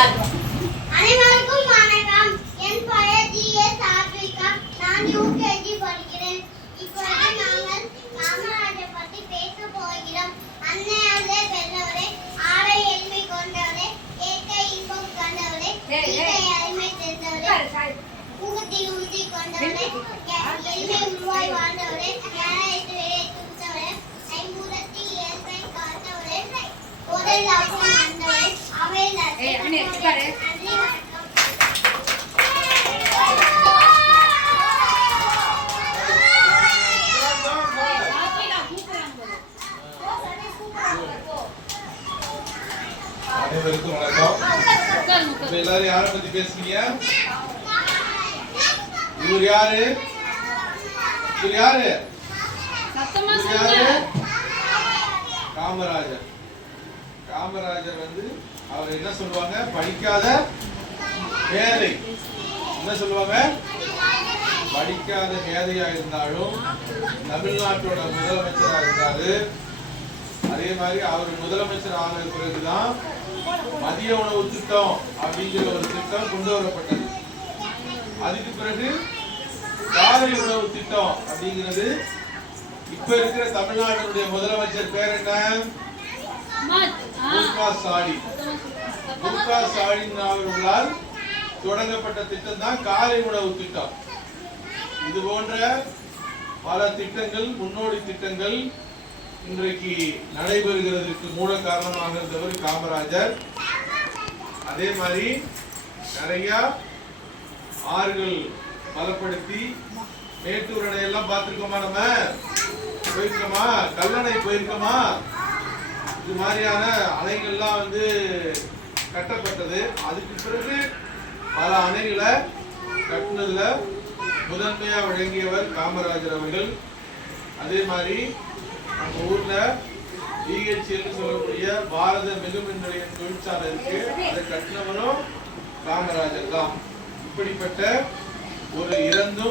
அனைவருக்கும் வணக்கம். என் பெயர் ஜி.எஸ். ஆத்விகா. நான் யூகேஜி படிக்கிறேன். இப்பொழுது நாங்கள் காமராஜர் பற்றி பேச போகிறோம். அன்னையாளே பெரியவரே, ஆடை எளிமை கொண்டவரே, கேட்க இன்பம் கண்டவரே, கீழே அருமை தெரிந்தவரே, ஊகத்தில் உறுதி கொண்டவரே, எளிமை உருவாய் வாழ்ந்தவரே, ஞானத்தை துணித்தவரே, ஐம்பூரத்தில் இயற்கை காத்தவரே, உடல் லாபம் வந்தவரே, அவை அனைவருக்கும் வணக்கம். எல்லாரும் யாரை பத்தி பேசுறீங்க? இவர் யாரு? இவர் யாரு? காமராஜர். காமராஜர் அவர் என்ன சொல்லுவாங்க? படிக்காத மேதை. என்ன சொல்லுவாங்க? படிக்காத மேதையா இருந்தாலும் தமிழ்நாட்டோட முதலமைச்சரா இருந்தாரு. அதே மாதிரி அவர் முதலமைச்சர் ஆன பிறகுதான் மதிய உணவு திட்டம் அப்படிங்கிற ஒரு திட்டம் கொண்டு வரப்பட்டது. அதுக்கு பிறகு காலை உணவு திட்டம் அப்படிங்கிறது இப்ப இருக்கிற தமிழ்நாட்டினுடைய முதலமைச்சர் பேர் என்ன? ஸ்டாலின் அவர்களால் தொடங்கப்பட்ட திட்டம் தான் காலை உணவு திட்டம். இது போன்ற பல திட்டங்கள், முன்னோடி திட்டங்கள் இன்றைக்கு நடைபெறுகிறதுக்கு மூல காரணமாக இருந்தவர் காமராஜர். அதே மாதிரி நிறைய ஆறுகள் பலப்படுத்தி, மேட்டூர் அணை எல்லாம் பார்த்திருக்கோமா? நம்ம போயிருக்கோமா? கல்லணை போயிருக்கோமா? இது மாதிரியான அணைகள்லாம் கட்டப்பட்டது. அதுக்கு பிறகு பல அணைகளை கட்டினதுல முதன்மையா வழங்கியவர் காமராஜர் அவர்கள். அதே மாதிரி நம்ம ஊர்ல பிஹெச்எல் சொல்லக்கூடிய பாரத மிகுமின் நிலையம் தொழிற்சாலை இருக்கு. அதை கட்டினவரும் காமராஜர் தான். இப்படிப்பட்ட ஒரு இறந்தும்